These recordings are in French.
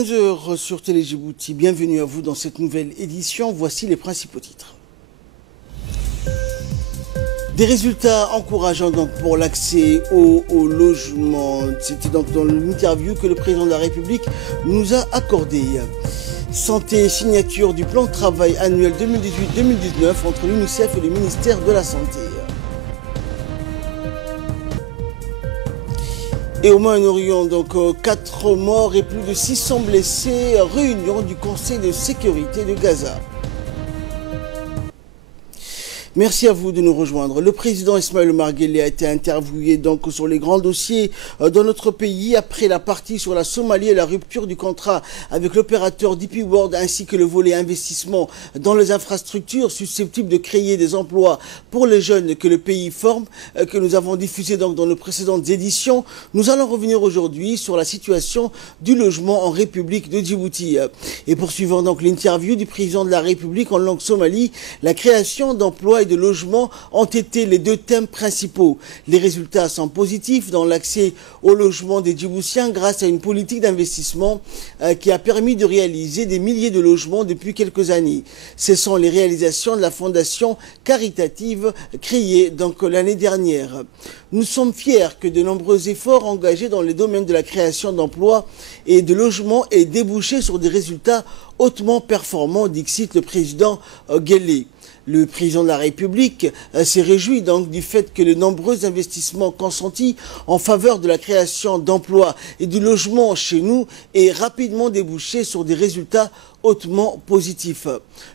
15 h sur Télé Djibouti. Bienvenue à vous dans cette nouvelle édition. Voici les principaux titres. Des résultats encourageants donc pour l'accès au logement. C'était donc dans l'interview que le président de la République nous a accordé. Santé, signature du plan de travail annuel 2018-2019 entre l'UNICEF et le ministère de la Santé. Et au Moyen-Orient, donc 4 morts et plus de 600 blessés. Réunion du Conseil de sécurité de Gaza. Merci à vous de nous rejoindre. Le président Ismaël Omar Guelleh a été interviewé donc sur les grands dossiers dans notre pays après la partie sur la Somalie et la rupture du contrat avec l'opérateur DP World ainsi que le volet investissement dans les infrastructures susceptibles de créer des emplois pour les jeunes que le pays forme, que nous avons diffusé donc dans nos précédentes éditions. Nous allons revenir aujourd'hui sur la situation du logement en République de Djibouti. Et poursuivant donc l'interview du président de la République en langue somalie, la création d'emplois et de logements ont été les deux thèmes principaux. Les résultats sont positifs dans l'accès au logement des Djiboutiens grâce à une politique d'investissement qui a permis de réaliser des milliers de logements depuis quelques années. Ce sont les réalisations de la fondation caritative créée donc l'année dernière. Nous sommes fiers que de nombreux efforts engagés dans les domaines de la création d'emplois et de logements aient débouché sur des résultats hautement performants, dixit le président Guelleh. Le président de la République s'est réjoui donc du fait que les nombreux investissements consentis en faveur de la création d'emplois et du logement chez nous aient rapidement débouché sur des résultats hautement positif.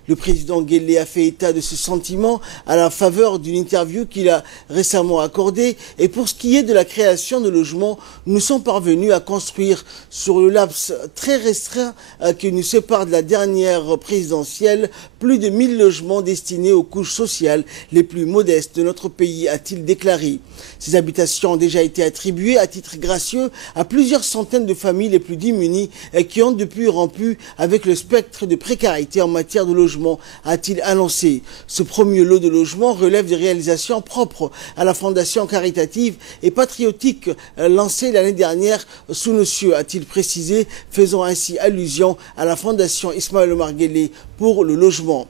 Le président Guelleh a fait état de ce sentiment à la faveur d'une interview qu'il a récemment accordée. Et pour ce qui est de la création de logements, nous sommes parvenus à construire sur le laps très restreint qui nous sépare de la dernière présidentielle plus de 1000 logements destinés aux couches sociales les plus modestes de notre pays, a-t-il déclaré. Ces habitations ont déjà été attribuées à titre gracieux à plusieurs centaines de familles les plus démunies qui ont depuis rompu avec le spectre de précarité en matière de logement, a-t-il annoncé. Ce premier lot de logements relève des réalisations propres à la fondation caritative et patriotique lancée l'année dernière sous nos cieux, a-t-il précisé, faisant ainsi allusion à la fondation Ismaël Omar Guelleh pour le logement.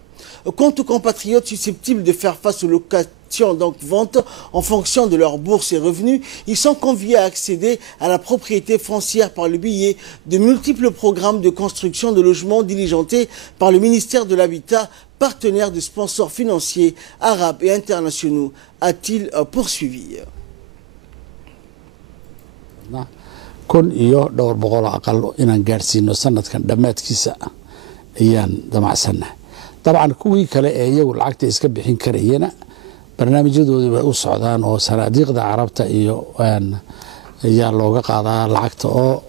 Quant aux compatriotes susceptibles de faire face aux locations donc vente en fonction de leurs bourses et revenus, ils sont conviés à accéder à la propriété foncière par le biais de multiples programmes de construction de logements diligentés par le ministère de l'Habitat, partenaire de sponsors financiers arabes et internationaux, a-t-il poursuivi. kun iyo dhowr boqol aqal inaan gaarsiino sanadkan dhammaadkiisa ayaan damacsannahay dabcan kuwii kale ee iyagu lacagta iska bixin karayana barnaamijyadoodu way u socdaan oo sanaadiiqda carabta iyo ayaa looga qaadaa lacagta oo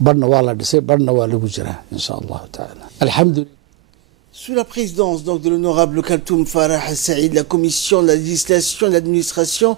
badhna waa la dhisay badhna waa lagu jiraa insha allahu taala alxamdulillah. Sous la présidence donc de l'honorable Khaltoum Farah Saïd, la commission de la législation et de l'administration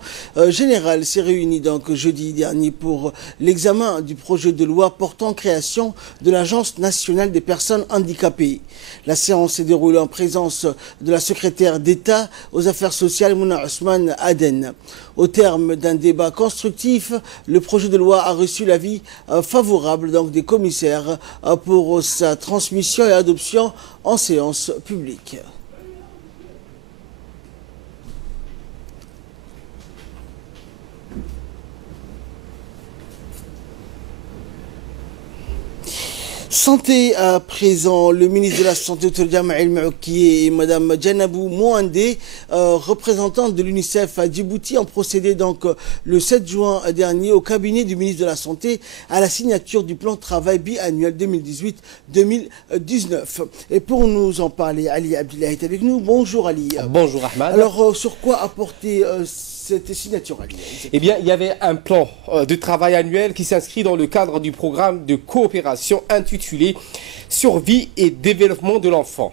générale s'est réunie donc jeudi dernier pour l'examen du projet de loi portant création de l'Agence nationale des personnes handicapées. La séance s'est déroulée en présence de la secrétaire d'État aux affaires sociales Mouna Ousmane Aden. Au terme d'un débat constructif, le projet de loi a reçu l'avis favorable donc des commissaires pour sa transmission et adoption en séance publique. Santé à présent, le ministre de la Santé, Dr Jamael Maoukié et Mme Djanabou Mouandé, représentante de l'UNICEF à Djibouti, ont procédé donc le 7 juin dernier au cabinet du ministre de la Santé à la signature du plan de travail biannuel 2018-2019. Et pour nous en parler, Ali Abdillah est avec nous. Bonjour Ali. Bonjour Ahmad. Alors sur quoi apporter cette signature annuelle? Eh bien, il y avait un plan de travail annuel qui s'inscrit dans le cadre du programme de coopération intitulé Survie et développement de l'enfant.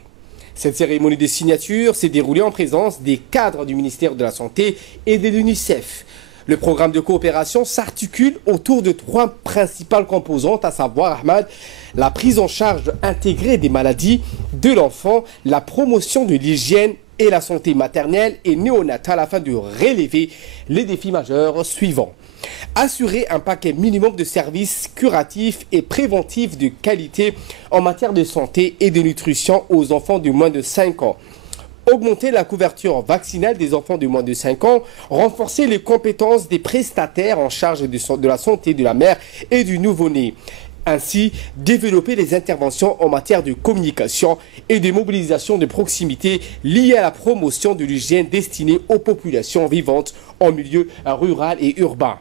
Cette cérémonie de signature s'est déroulée en présence des cadres du ministère de la Santé et de l'UNICEF. Le programme de coopération s'articule autour de 3 principales composantes, à savoir, Ahmad, la prise en charge intégrée des maladies de l'enfant, la promotion de l'hygiène et la santé maternelle et néonatale afin de relever les défis majeurs suivants. Assurer un paquet minimum de services curatifs et préventifs de qualité en matière de santé et de nutrition aux enfants de moins de 5 ans. Augmenter la couverture vaccinale des enfants de moins de 5 ans, renforcer les compétences des prestataires en charge de la santé de la mère et du nouveau-né. Ainsi, développer les interventions en matière de communication et de mobilisation de proximité liées à la promotion de l'hygiène destinée aux populations vivantes en milieu rural et urbain.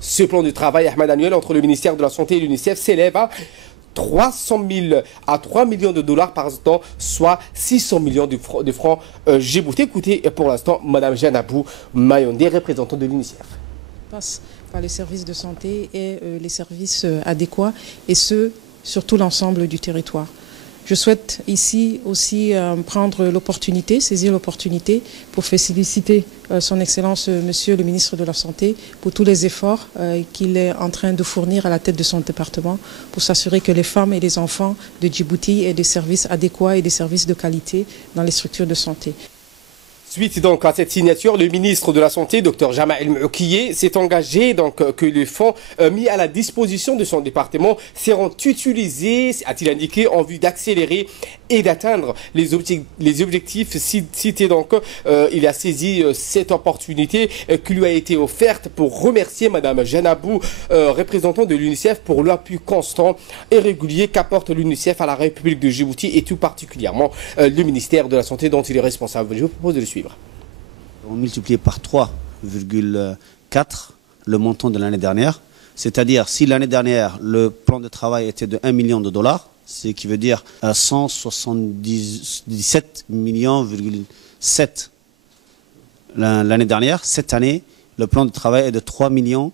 Ce plan de travail, Ahmed, annuel entre le ministère de la Santé et l'UNICEF s'élève à 300 000 à 3 millions de dollars par an, soit 600 millions de francs djiboutiens. Écoutez pour l'instant Mme Janabou Mayondé, représentante de l'UNICEF. Passe par les services de santé et les services adéquats, et ce, sur tout l'ensemble du territoire. Je souhaite ici aussi saisir l'opportunité pour féliciter son Excellence Monsieur le ministre de la Santé pour tous les efforts qu'il est en train de fournir à la tête de son département pour s'assurer que les femmes et les enfants de Djibouti aient des services adéquats et des services de qualité dans les structures de santé. Suite donc à cette signature, le ministre de la Santé, Dr Jama El Moukiye, s'est engagé donc que les fonds mis à la disposition de son département seront utilisés, a-t-il indiqué, en vue d'accélérer et d'atteindre les objectifs cités. Donc, il a saisi cette opportunité qui lui a été offerte pour remercier Madame Janabou, représentante de l'UNICEF, pour l'appui constant et régulier qu'apporte l'UNICEF à la République de Djibouti et tout particulièrement le ministère de la Santé dont il est responsable. Je vous propose de le suivre. On multiplie par 3,4 le montant de l'année dernière. C'est-à-dire, si l'année dernière, le plan de travail était de 1 million de dollars, ce qui veut dire 177,7 millions l'année dernière, cette année, le plan de travail est de 3 millions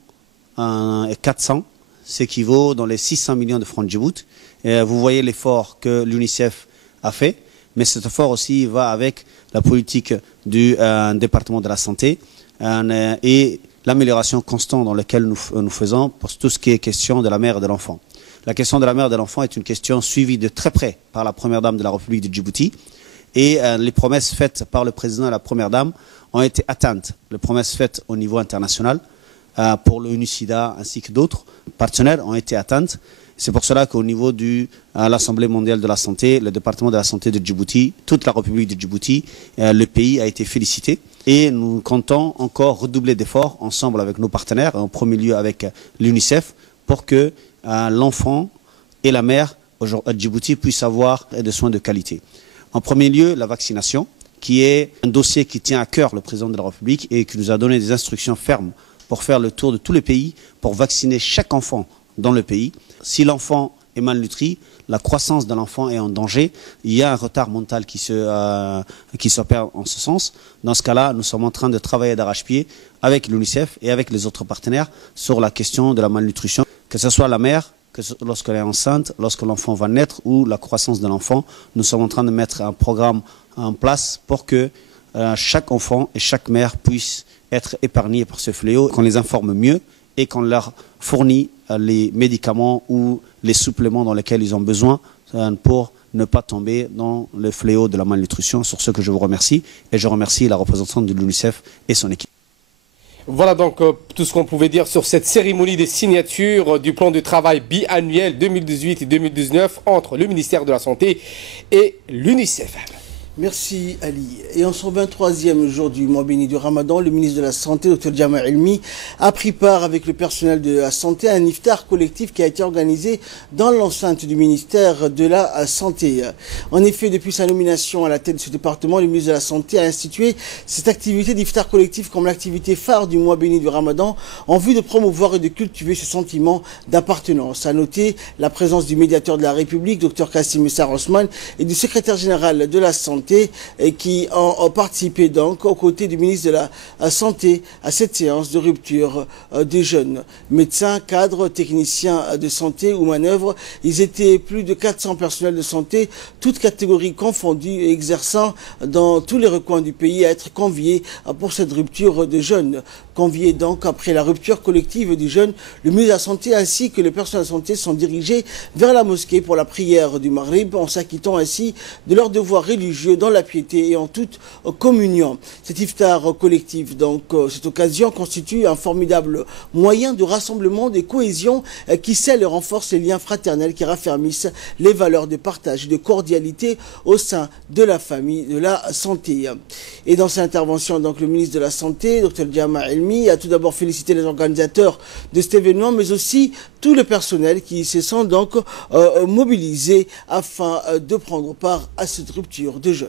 et 400, ce qui vaut dans les 600 millions de francs de Djibouti. Et vous voyez l'effort que l'UNICEF a fait, mais cet effort aussi va avec la politique du département de la santé et l'amélioration constante dans laquelle nous faisons pour tout ce qui est question de la mère et de l'enfant. La question de la mère et de l'enfant est une question suivie de très près par la Première Dame de la République de Djibouti, et les promesses faites par le président et la Première Dame ont été atteintes. Les promesses faites au niveau international pour le UNICIDA ainsi que d'autres partenaires ont été atteintes. C'est pour cela qu'au niveau de l'Assemblée mondiale de la santé, le département de la santé de Djibouti, toute la République de Djibouti, le pays a été félicité. Et nous comptons encore redoubler d'efforts ensemble avec nos partenaires, en premier lieu avec l'UNICEF, pour que l'enfant et la mère à Djibouti puissent avoir des soins de qualité. En premier lieu, la vaccination, qui est un dossier qui tient à cœur le président de la République et qui nous a donné des instructions fermes pour faire le tour de tous les pays, pour vacciner chaque enfant dans le pays. Si l'enfant est malnutri, la croissance de l'enfant est en danger, il y a un retard mental qui s'opère en ce sens. Dans ce cas-là, nous sommes en train de travailler d'arrache-pied avec l'UNICEF et avec les autres partenaires sur la question de la malnutrition, que ce soit la mère, que lorsqu'elle est enceinte, lorsque l'enfant va naître ou la croissance de l'enfant. Nous sommes en train de mettre un programme en place pour que chaque enfant et chaque mère puissent être épargnés par ce fléau, qu'on les informe mieux et qu'on leur fournit les médicaments ou les suppléments dans lesquels ils ont besoin pour ne pas tomber dans le fléau de la malnutrition. Sur ce que je vous remercie, et je remercie la représentante de l'UNICEF et son équipe. Voilà donc tout ce qu'on pouvait dire sur cette cérémonie des signatures du plan de travail biannuel 2018 et 2019 entre le ministère de la Santé et l'UNICEF. Merci Ali. Et en son 23e jour du mois béni du Ramadan, le ministre de la Santé, Dr Jama Elmi, a pris part avec le personnel de la Santé à un iftar collectif qui a été organisé dans l'enceinte du ministère de la Santé. En effet, depuis sa nomination à la tête de ce département, le ministre de la Santé a institué cette activité d'iftar collectif comme l'activité phare du mois béni du Ramadan en vue de promouvoir et de cultiver ce sentiment d'appartenance. À noter la présence du médiateur de la République, Dr Kassim Essar Osman, et du secrétaire général de la Santé, et qui ont participé donc aux côtés du ministre de la Santé à cette séance de rupture des jeunes. Médecins, cadres, techniciens de santé ou manœuvres, ils étaient plus de 400 personnels de santé, toutes catégories confondues et exerçant dans tous les recoins du pays à être conviés pour cette rupture des jeunes. Conviés donc après la rupture collective des jeunes, le ministre de la Santé ainsi que les personnels de santé sont dirigés vers la mosquée pour la prière du Maghrib en s'acquittant ainsi de leurs devoirs religieux dans la piété et en toute communion. Cet iftar collectif, donc cette occasion constitue un formidable moyen de rassemblement, de cohésion qui scelle et renforce les liens fraternels qui raffermissent les valeurs de partage et de cordialité au sein de la famille de la santé. Et dans cette intervention, donc, le ministre de la Santé, Dr Djama Elmi, a tout d'abord félicité les organisateurs de cet événement, mais aussi tout le personnel qui se sent donc mobilisé afin de prendre part à cette rupture de jeûne.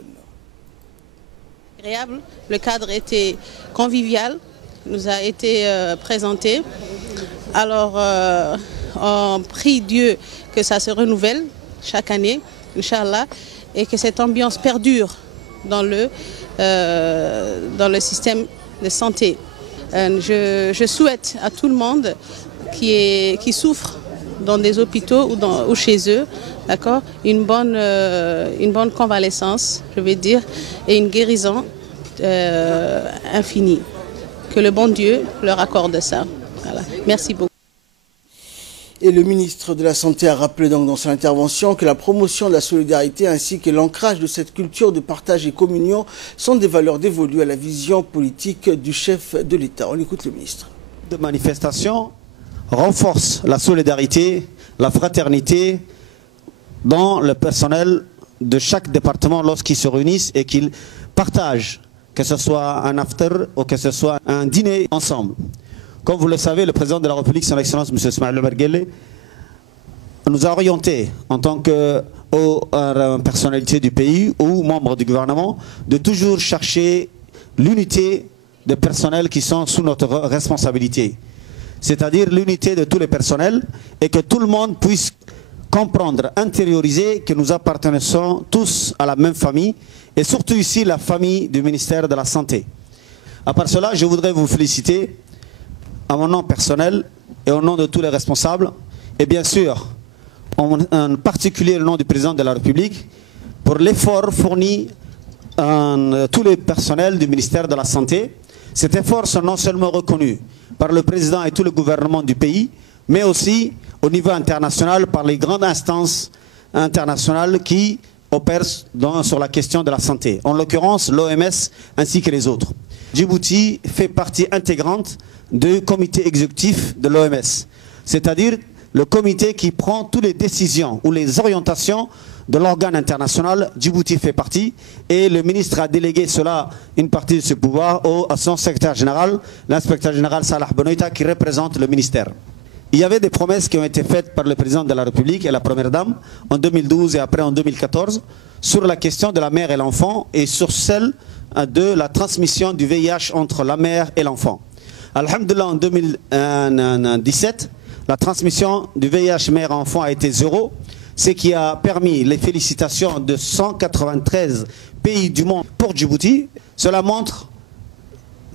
Agréable, le cadre était convivial, nous a été présenté. Alors, on prie Dieu que ça se renouvelle chaque année, Inch'Allah, et que cette ambiance perdure dans le système de santé. Je souhaite à tout le monde qui souffre dans des hôpitaux ou chez eux, d'accord, une bonne convalescence, je vais dire, et une guérison infinie. Que le bon Dieu leur accorde ça. Voilà. Merci beaucoup. Et le ministre de la Santé a rappelé donc dans son intervention que la promotion de la solidarité ainsi que l'ancrage de cette culture de partage et communion sont des valeurs dévolues à la vision politique du chef de l'État. On écoute le ministre. De manifestation renforce la solidarité, la fraternité dans le personnel de chaque département lorsqu'ils se réunissent et qu'ils partagent, que ce soit un after ou que ce soit un dîner ensemble. Comme vous le savez, le président de la République, son Excellence M. Ismaël Omar Guelleh, nous a orientés en tant que personnalité du pays ou membre du gouvernement de toujours chercher l'unité des personnels qui sont sous notre responsabilité. C'est-à-dire l'unité de tous les personnels et que tout le monde puisse comprendre, intérioriser que nous appartenons tous à la même famille et surtout ici la famille du ministère de la Santé. À part cela, je voudrais vous féliciter à mon nom personnel et au nom de tous les responsables et bien sûr en particulier le nom du président de la République pour l'effort fourni à tous les personnels du ministère de la Santé. Cet effort est non seulement reconnu par le président et tout le gouvernement du pays, mais aussi au niveau international par les grandes instances internationales qui opèrent sur la question de la santé, en l'occurrence l'OMS ainsi que les autres. Djibouti fait partie intégrante du comité exécutif de l'OMS, c'est-à-dire le comité qui prend toutes les décisions ou les orientations de l'organe international. Djibouti fait partie et le ministre a délégué cela, une partie de ce pouvoir à son secrétaire général, l'inspecteur général Salah Benoïta qui représente le ministère. Il y avait des promesses qui ont été faites par le président de la République et la première dame en 2012 et après en 2014 sur la question de la mère et l'enfant et sur celle de la transmission du VIH entre la mère et l'enfant. Alhamdulillah, en 2017, la transmission du VIH mère-enfant a été zéro, ce qui a permis les félicitations de 193 pays du monde pour Djibouti. Cela montre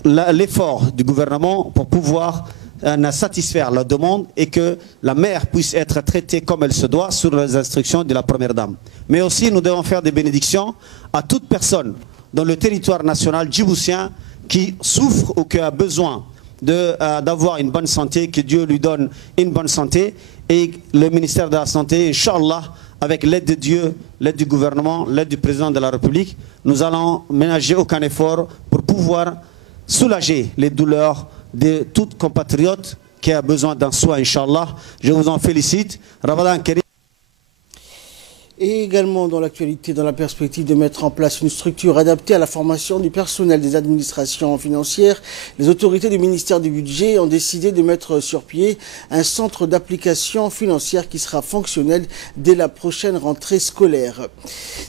l'effort du gouvernement pour pouvoir satisfaire la demande et que la mère puisse être traitée comme elle se doit sur les instructions de la première dame. Mais aussi, nous devons faire des bénédictions à toute personne dans le territoire national djiboutien qui souffre ou qui a besoin d'avoir une bonne santé, que Dieu lui donne une bonne santé. Et le ministère de la Santé, Inch'Allah, avec l'aide de Dieu, l'aide du gouvernement, l'aide du président de la République, nous allons ménager aucun effort pour pouvoir soulager les douleurs de tout compatriote qui a besoin d'un soin, Inch'Allah. Je vous en félicite. Ramadan Karim. Et également dans l'actualité, dans la perspective de mettre en place une structure adaptée à la formation du personnel des administrations financières, les autorités du ministère du Budget ont décidé de mettre sur pied un centre d'application financière qui sera fonctionnel dès la prochaine rentrée scolaire.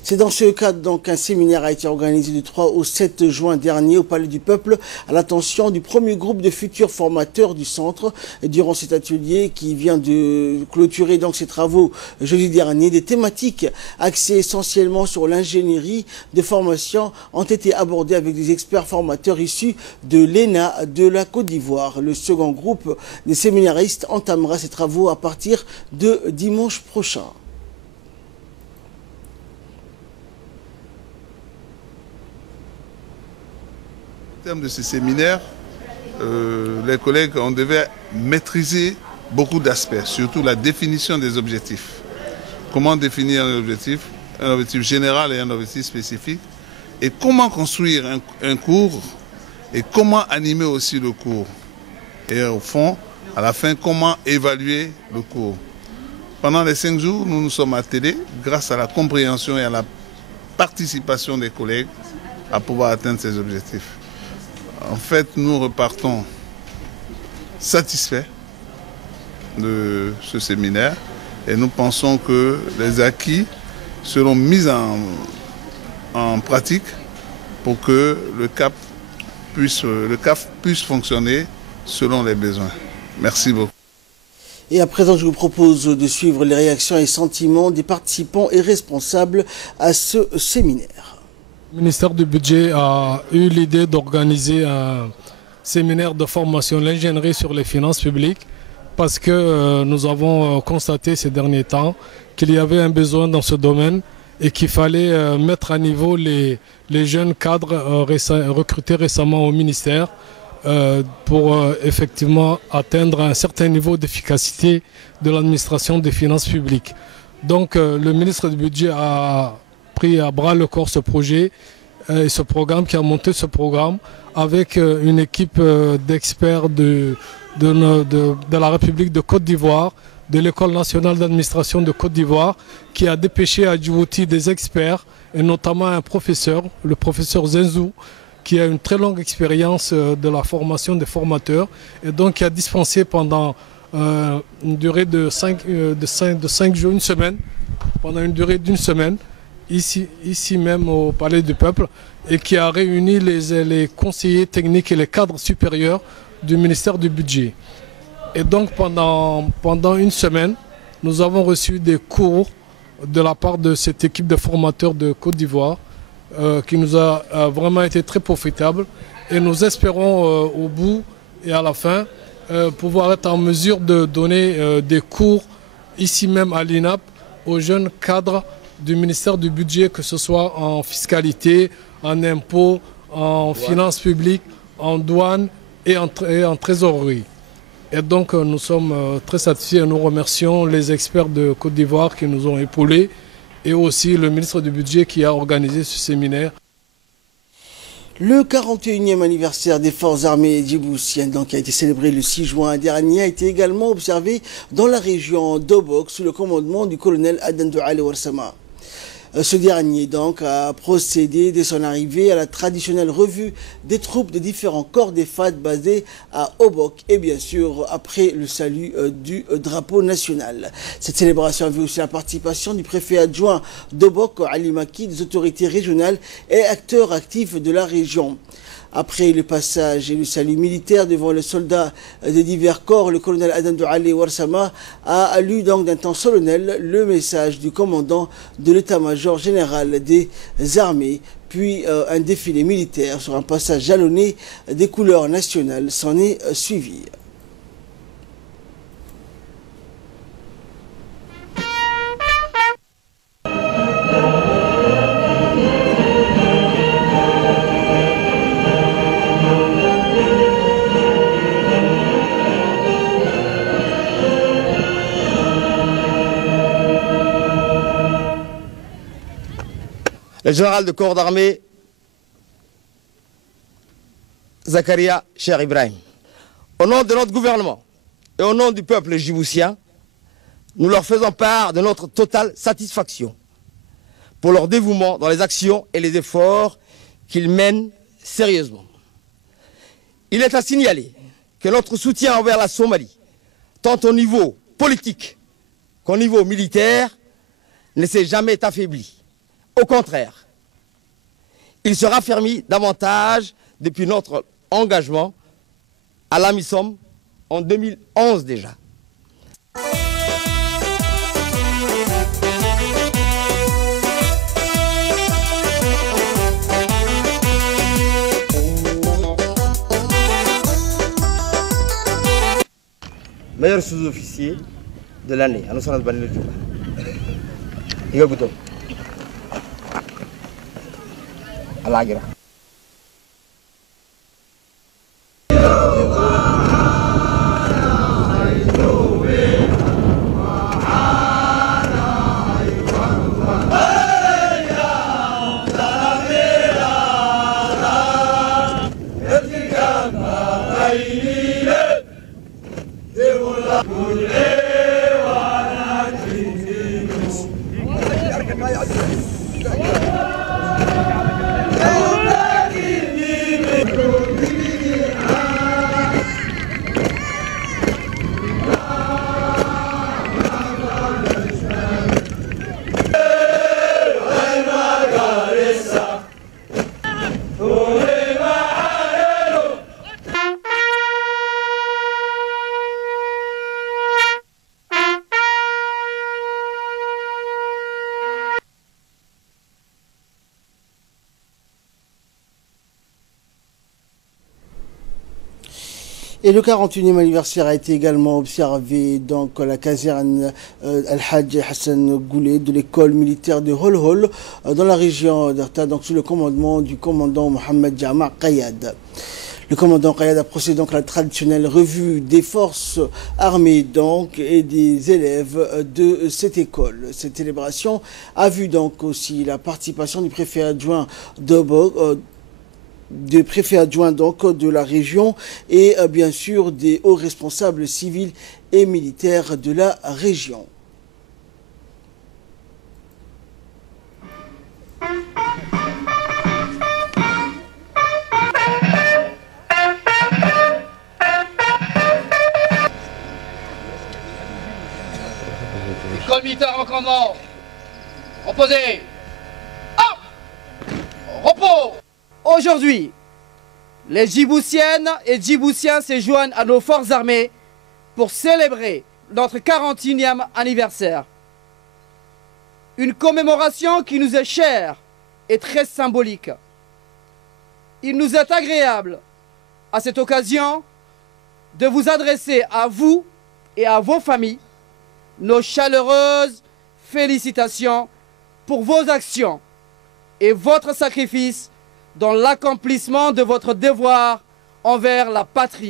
C'est dans ce cadre donc qu'un séminaire a été organisé du 3 au 7 juin dernier au Palais du Peuple à l'attention du premier groupe de futurs formateurs du centre. Et durant cet atelier qui vient de clôturer donc ses travaux jeudi dernier, des thématiques axés essentiellement sur l'ingénierie de formation ont été abordés avec des experts formateurs issus de l'ENA de la Côte d'Ivoire. Le second groupe des séminaristes entamera ses travaux à partir de dimanche prochain. En termes de ces séminaires, les collègues, on devait maîtriser beaucoup d'aspects, surtout la définition des objectifs. Comment définir un objectif général et un objectif spécifique. et comment construire un cours et comment animer aussi le cours. Et au fond, à la fin, comment évaluer le cours. Pendant les 5 jours, nous nous sommes attelés, grâce à la compréhension et à la participation des collègues, à pouvoir atteindre ces objectifs. En fait, nous repartons satisfaits de ce séminaire et nous pensons que les acquis seront mis en pratique pour que le CAF puisse fonctionner selon les besoins. Merci beaucoup. Et à présent, je vous propose de suivre les réactions et sentiments des participants et responsables à ce séminaire. Le ministère du Budget a eu l'idée d'organiser un séminaire de formation l'ingénierie sur les finances publiques parce que nous avons constaté ces derniers temps qu'il y avait un besoin dans ce domaine et qu'il fallait mettre à niveau les jeunes cadres recrutés récemment au ministère pour effectivement atteindre un certain niveau d'efficacité de l'administration des finances publiques. Donc le ministre du Budget a pris à bras le corps ce projet et ce programme, qui a monté ce programme avec une équipe d'experts de la République de Côte d'Ivoire, de l'École nationale d'administration de Côte d'Ivoire, qui a dépêché à Djibouti des experts, et notamment un professeur, le professeur Zenzou, qui a une très longue expérience de la formation des formateurs, et donc qui a dispensé pendant une durée de 5 jours, une semaine, pendant une durée d'une semaine, ici même au Palais du Peuple, et qui a réuni les conseillers techniques et les cadres supérieurs du ministère du Budget. Et donc pendant une semaine, nous avons reçu des cours de la part de cette équipe de formateurs de Côte d'Ivoire qui nous a vraiment été très profitable. Et nous espérons au bout et à la fin pouvoir être en mesure de donner des cours ici même à l'INAP aux jeunes cadres du ministère du Budget, que ce soit en fiscalité, en impôts, en finances publiques, en douane et en trésorerie. Et donc nous sommes très satisfaits et nous remercions les experts de Côte d'Ivoire qui nous ont épaulés et aussi le ministre du Budget qui a organisé ce séminaire. Le 41e anniversaire des forces armées djiboutiennes, qui a été célébré le 6 juin dernier, a été également observé dans la région d'Obok sous le commandement du colonel Aden Douale Warsama. Ce dernier a procédé dès son arrivée à la traditionnelle revue des troupes des différents corps des FAD basés à Obok et bien sûr après le salut du drapeau national. Cette célébration a vu aussi la participation du préfet adjoint d'Obok, Ali Maki, des autorités régionales et acteurs actifs de la région. Après le passage et le salut militaire devant les soldats des divers corps, le colonel Aden Douale Warsama a lu d'un temps solennel le message du commandant de l'état-major général des armées, puis un défilé militaire sur un passage jalonné des couleurs nationales s'en est suivi. Le général de corps d'armée, Zakaria Cher Ibrahim. Au nom de notre gouvernement et au nom du peuple djiboutien, nous leur faisons part de notre totale satisfaction pour leur dévouement dans les actions et les efforts qu'ils mènent sérieusement. Il est à signaler que notre soutien envers la Somalie, tant au niveau politique qu'au niveau militaire, ne s'est jamais affaibli. Au contraire, il se raffermit davantage depuis notre engagement à l'AMISOM en 2011 déjà. Meilleur sous-officier de l'année, à Nusrat Bani Lega Alagira. Et le 41e anniversaire a été également observé donc à la caserne Al-Hajj Hassan Goulet de l'école militaire de Hol dans la région d'Arta, donc sous le commandement du commandant Mohamed Jama Qayad. Le commandant Qayad a procédé donc à la traditionnelle revue des forces armées donc et des élèves de cette école. Cette célébration a vu donc aussi la participation du préfet adjoint donc de la région et bien sûr des hauts responsables civils et militaires de la région. École militaire en commandement. Reposez. Repos. Aujourd'hui, les Djiboutiennes et Djiboutiens se joignent à nos forces armées pour célébrer notre 41e anniversaire. Une commémoration qui nous est chère et très symbolique. Il nous est agréable, à cette occasion, de vous adresser à vous et à vos familles nos chaleureuses félicitations pour vos actions et votre sacrifice dans l'accomplissement de votre devoir envers la patrie.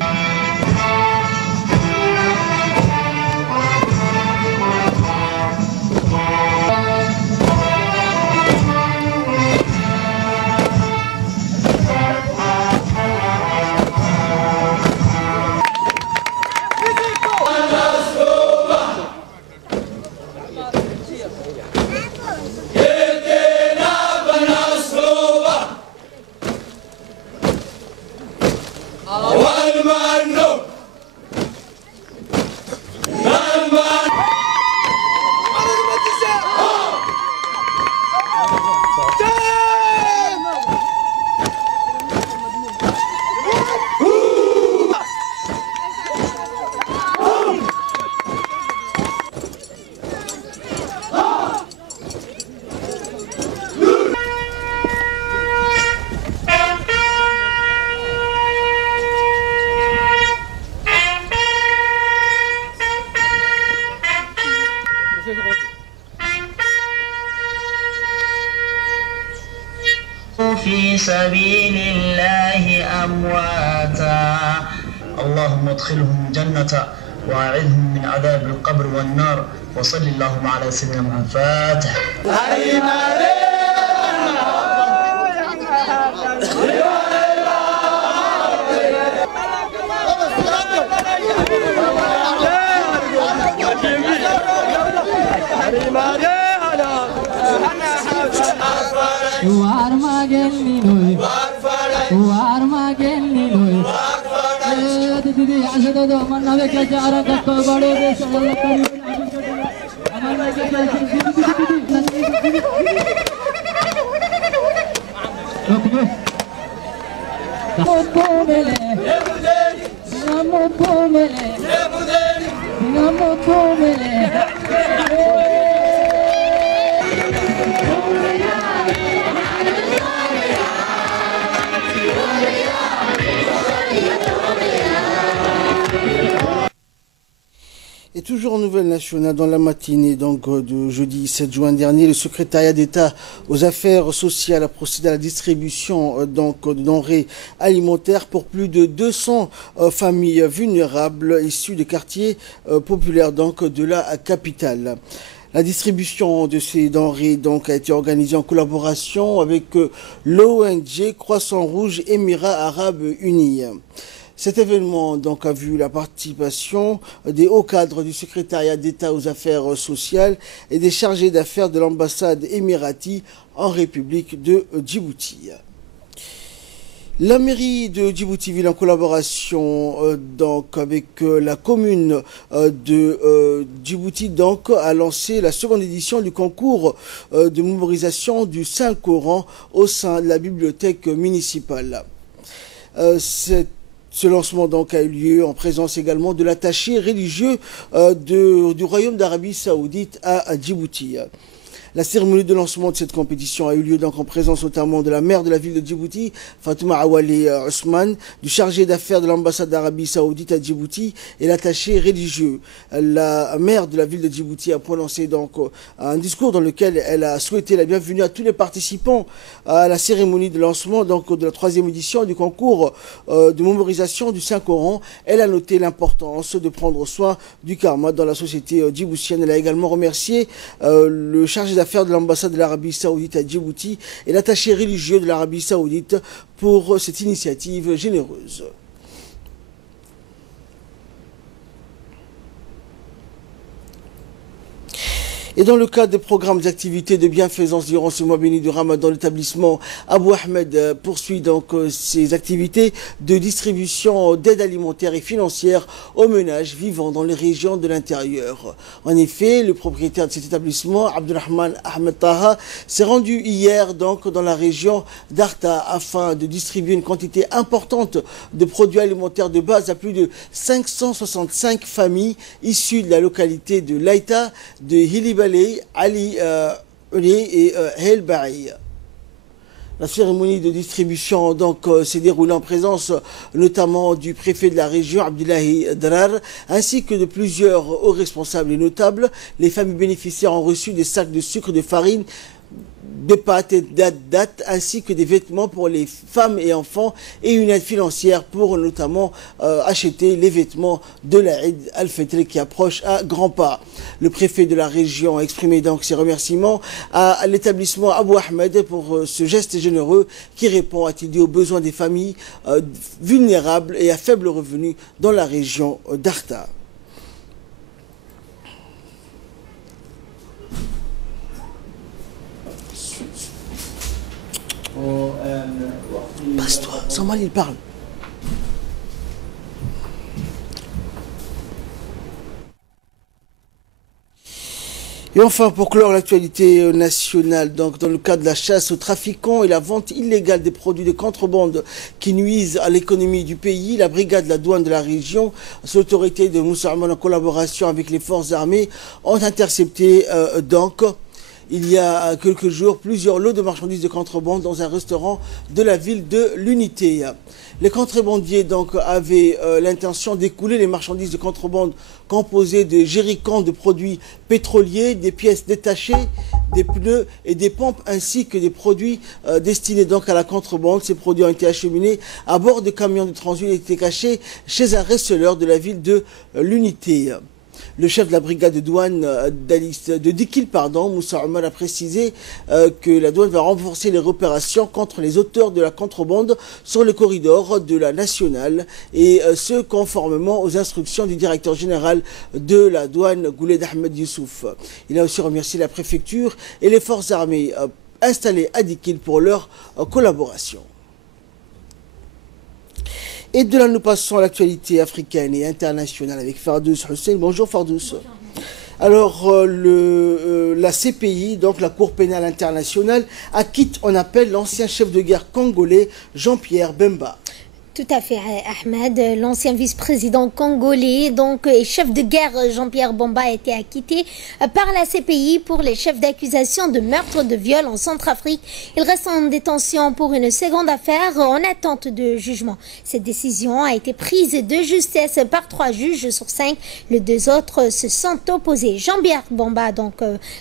في سبيل الله أمواتا اللهم ادخلهم جنة وأعذهم من عذاب القبر والنار وصل اللهم على سيدنا محمد فاتح Et toujours en nouvelle nationale, dans la matinée donc, de jeudi 7 juin dernier, le secrétariat d'État aux affaires sociales a procédé à la distribution donc, de denrées alimentaires pour plus de 200 familles vulnérables issues des quartiers populaires donc, de la capitale. La distribution de ces denrées donc, a été organisée en collaboration avec l'ONG Croissant Rouge Émirats Arabes Unis. Cet événement donc, a vu la participation des hauts cadres du secrétariat d'État aux affaires sociales et des chargés d'affaires de l'ambassade émirati en République de Djibouti. La mairie de Djibouti-Ville, en collaboration donc avec la commune de Djibouti, donc, a lancé la seconde édition du concours de mémorisation du Saint-Coran au sein de la bibliothèque municipale. Ce lancement donc a eu lieu en présence également de l'attaché religieux du Royaume d'Arabie Saoudite à Djibouti. La cérémonie de lancement de cette compétition a eu lieu donc en présence notamment de la maire de la ville de Djibouti, Fatouma Awali Ousmane, du chargé d'affaires de l'ambassade d'Arabie Saoudite à Djibouti et l'attaché religieux. La maire de la ville de Djibouti a prononcé donc un discours dans lequel elle a souhaité la bienvenue à tous les participants à la cérémonie de lancement donc de la 3e édition du concours de mémorisation du Saint-Coran. Elle a noté l'importance de prendre soin du karma dans la société djiboutienne. Elle a également remercié le chargé d'affaires de l'ambassade de l'Arabie Saoudite à Djibouti et l'attaché religieux de l'Arabie Saoudite pour cette initiative généreuse. Et dans le cadre des programmes d'activités de bienfaisance durant ce mois béni du Ramadan, l'établissement Abou Ahmed poursuit donc ses activités de distribution d'aide alimentaire et financière aux ménages vivant dans les régions de l'intérieur. En effet, le propriétaire de cet établissement, Abdurrahman Ahmed Taha, s'est rendu hier donc dans la région d'Arta afin de distribuer une quantité importante de produits alimentaires de base à plus de 565 familles issues de la localité de Laïta, de Hiliba, Ali et El Baï. La cérémonie de distribution donc s'est déroulée en présence notamment du préfet de la région, Abdullahi Drar, ainsi que de plusieurs hauts responsables et notables. Les familles bénéficiaires ont reçu des sacs de sucre, de farine, des pâtes et dattes, ainsi que des vêtements pour les femmes et enfants et une aide financière pour notamment acheter les vêtements de la Eid al-Fitr qui approche à grands pas. Le préfet de la région a exprimé donc ses remerciements à l'établissement Abou Ahmed pour ce geste généreux qui répond, a-t-il dit, aux besoins des familles vulnérables et à faible revenu dans la région d'Arta. Passe-toi, sans mal il parle. Et enfin, pour clore l'actualité nationale, donc dans le cadre de la chasse aux trafiquants et la vente illégale des produits de contrebande qui nuisent à l'économie du pays, la brigade de la douane de la région, sous l'autorité de Moussa Arman en collaboration avec les forces armées, ont intercepté il y a quelques jours plusieurs lots de marchandises de contrebande dans un restaurant de la ville de l'Unité. Les contrebandiers donc avaient l'intention d'écouler les marchandises de contrebande composées de jerrycans de produits pétroliers, des pièces détachées, des pneus et des pompes ainsi que des produits destinés donc à la contrebande. Ces produits ont été acheminés à bord de camions de transit et étaient cachés chez un receleur de la ville de l'Unité. Le chef de la brigade de douane de Dikil, Moussa Omar, a précisé que la douane va renforcer les opérations contre les auteurs de la contrebande sur le corridor de la nationale et ce conformément aux instructions du directeur général de la douane, Gouled Ahmed Youssouf. Il a aussi remercié la préfecture et les forces armées installées à Dikil pour leur collaboration. Et de là, nous passons à l'actualité africaine et internationale avec Fardous Hussein. Bonjour Fardous. Alors, la CPI, donc la Cour pénale internationale, acquitte en appel l'ancien chef de guerre congolais Jean-Pierre Bemba. Tout à fait, Ahmed, l'ancien vice-président congolais et chef de guerre Jean-Pierre Bemba a été acquitté par la CPI pour les chefs d'accusation de meurtre, de viol en Centrafrique. Il reste en détention pour une seconde affaire en attente de jugement. Cette décision a été prise de justesse par 3 juges sur 5. Les 2 autres se sont opposés. Jean-Pierre Bemba,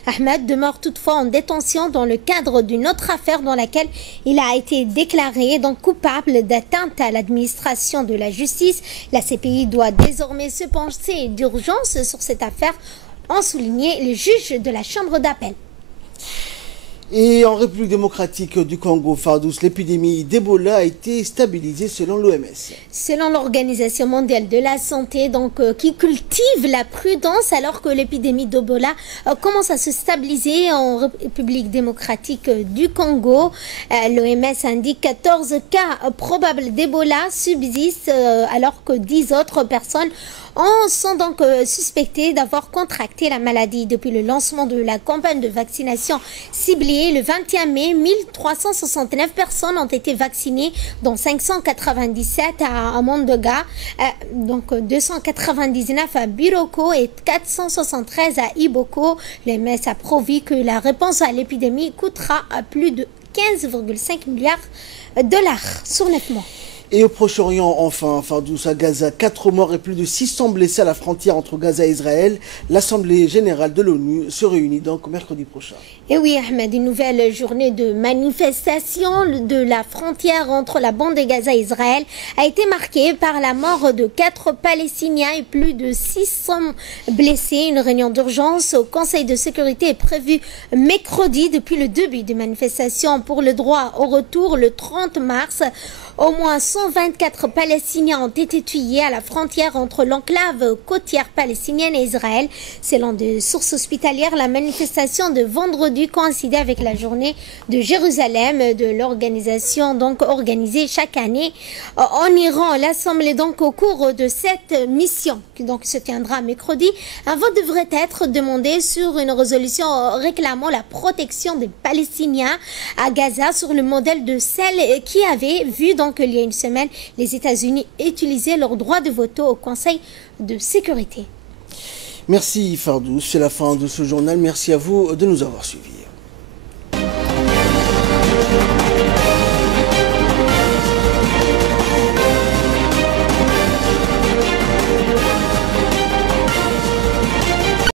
Ahmed, demeure toutefois en détention dans le cadre d'une autre affaire dans laquelle il a été déclaré coupable d'atteinte à l'administration de la justice. La CPI doit désormais se pencher d'urgence sur cette affaire, ont souligné les juges de la Chambre d'appel. Et en République démocratique du Congo, Fardous, l'épidémie d'Ebola a été stabilisée selon l'OMS. Selon l'Organisation mondiale de la santé, qui cultive la prudence alors que l'épidémie d'Ebola commence à se stabiliser en République démocratique du Congo. L'OMS indique 14 cas probables d'Ebola subsistent alors que 10 autres personnes sont donc suspectées d'avoir contracté la maladie. Depuis le lancement de la campagne de vaccination ciblée le 21 mai, 1369 personnes ont été vaccinées, dont 597 à Mondoga, 299 à Biroko et 473 à Iboko. L'OMS a promis que la réponse à l'épidémie coûtera à plus de 15,5 milliards de dollars sur 9 mois. Et au Proche-Orient, enfin, Fardous, à Gaza, 4 morts et plus de 600 blessés à la frontière entre Gaza et Israël. L'Assemblée générale de l'ONU se réunit donc mercredi prochain. Et oui, Ahmed, une nouvelle journée de manifestation de la frontière entre la bande de Gaza et Israël a été marquée par la mort de 4 Palestiniens et plus de 600 blessés. Une réunion d'urgence au Conseil de sécurité est prévue mercredi depuis le début des manifestations pour le droit au retour le 30 mars. Au moins 124 Palestiniens ont été tués à la frontière entre l'enclave côtière palestinienne et Israël. Selon des sources hospitalières, la manifestation de vendredi coïncidait avec la journée de Jérusalem de l'organisation organisée chaque année en Iran. L'Assemblée au cours de cette mission qui se tiendra mercredi, un vote devrait être demandé sur une résolution réclamant la protection des Palestiniens à Gaza sur le modèle de celle qui avait vu il y a une semaine les États-Unis utiliser leur droit de veto au Conseil de sécurité. Merci Fardous, c'est la fin de ce journal. Merci à vous de nous avoir suivis.